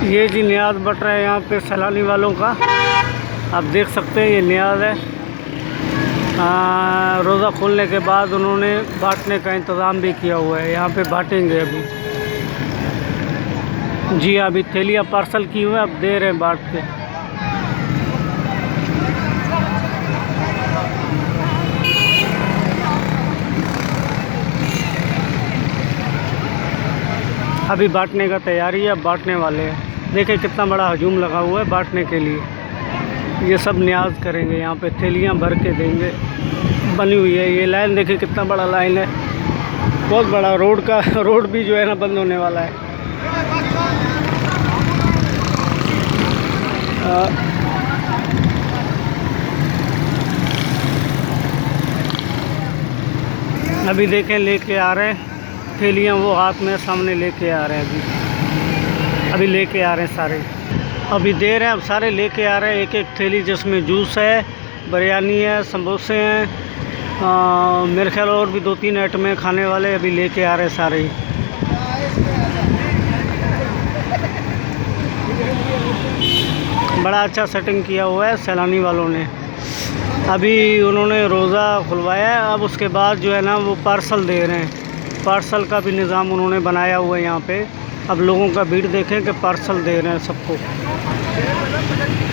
ये जी न्याज बट रहा है यहाँ पे सैलानी वालों का। आप देख सकते हैं ये न्याज है। रोज़ा खोलने के बाद उन्होंने बांटने का इंतज़ाम भी किया हुआ है। यहाँ पे बांटेंगे अभी। जी अभी थैलियाँ पार्सल की हुई है, अब दे रहे हैं बांट के। अभी बांटने का तैयारी है, अब बांटने वाले हैं। देखिए कितना बड़ा हजूम लगा हुआ है बांटने के लिए। ये सब न्याज करेंगे, यहाँ पे थैलियाँ भर के देंगे। बनी हुई है ये लाइन, देखिए कितना बड़ा लाइन है, बहुत बड़ा। रोड भी जो है ना बंद होने वाला है। अभी देखें लेके आ रहे हैं थैलियाँ, वो हाथ में सामने लेके आ रहे हैं। अभी लेके आ रहे हैं सारे, अभी दे रहे हैं। अब सारे लेके आ रहे हैं एक एक थैली, जिसमें जूस है, बिरयानी है, समोसे हैं, मेरे ख्याल और भी 2-3 आइटम हैं खाने वाले। अभी लेके आ रहे हैं सारे ही। बड़ा अच्छा सेटिंग किया हुआ है सैलानी वालों ने। अभी उन्होंने रोज़ा खुलवाया है, अब उसके बाद जो है ना वो पार्सल दे रहे हैं। पार्सल का भी निज़ाम उन्होंने बनाया हुआ है यहाँ पे। अब लोगों का भीड़ देखें कि पार्सल दे रहे हैं सबको।